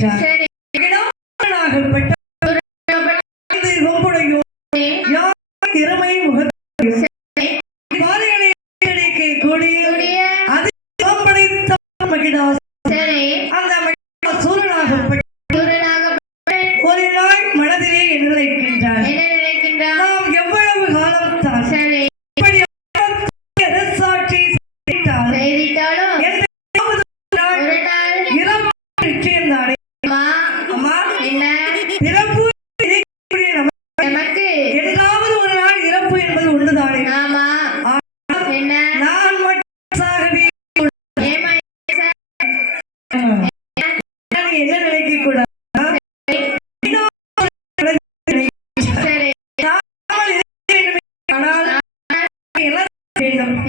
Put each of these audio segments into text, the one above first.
இருக்கின்றார். திறமை ஒரு நாள் மனதிலே என்ன நினைக்கின்றார், நாம் எவ்வளவு காலம் தான் என்றாவது ஒரு நாள் இறப்பு என்பது ஒன்றுதானே. நான் மட்டும் என்ன நினைக்க கூடாது,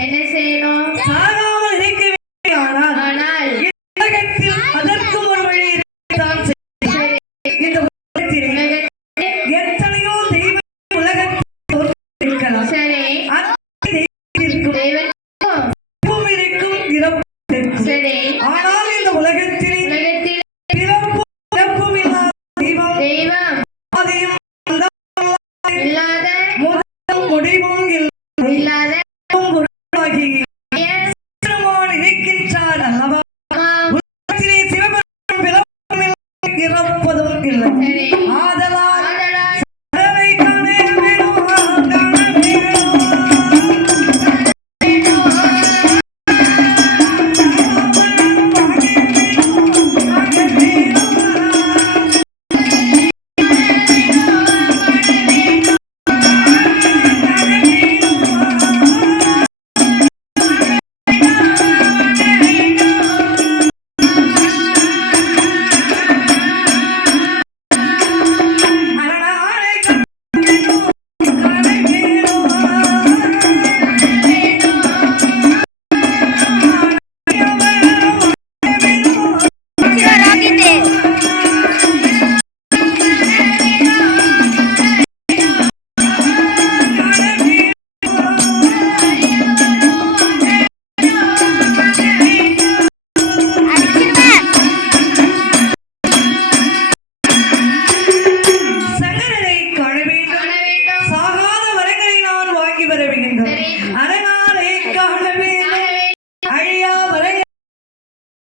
என்ன செய்யணும்? சாகாமல் இருக்க வேண்டும். ஆனால் அதற்கும் ஒரு வழி இருக்கிறான். இந்த உலகத்தில் எத்தனையோ தெய்வம் உலகத்தில் இருக்கலாம். ஆனால் இந்த உலகத்தில் பிறப்பும் இறப்பும் இல்லாத தெய்வம் அதையும் இல்லாத முடிவும் இல்லாத இருக்கின்றார் அல்லவா. உலகத்திலே சிவபெருமான் பிறப்பும் இறப்பதும் இல்லை. ஆதலால்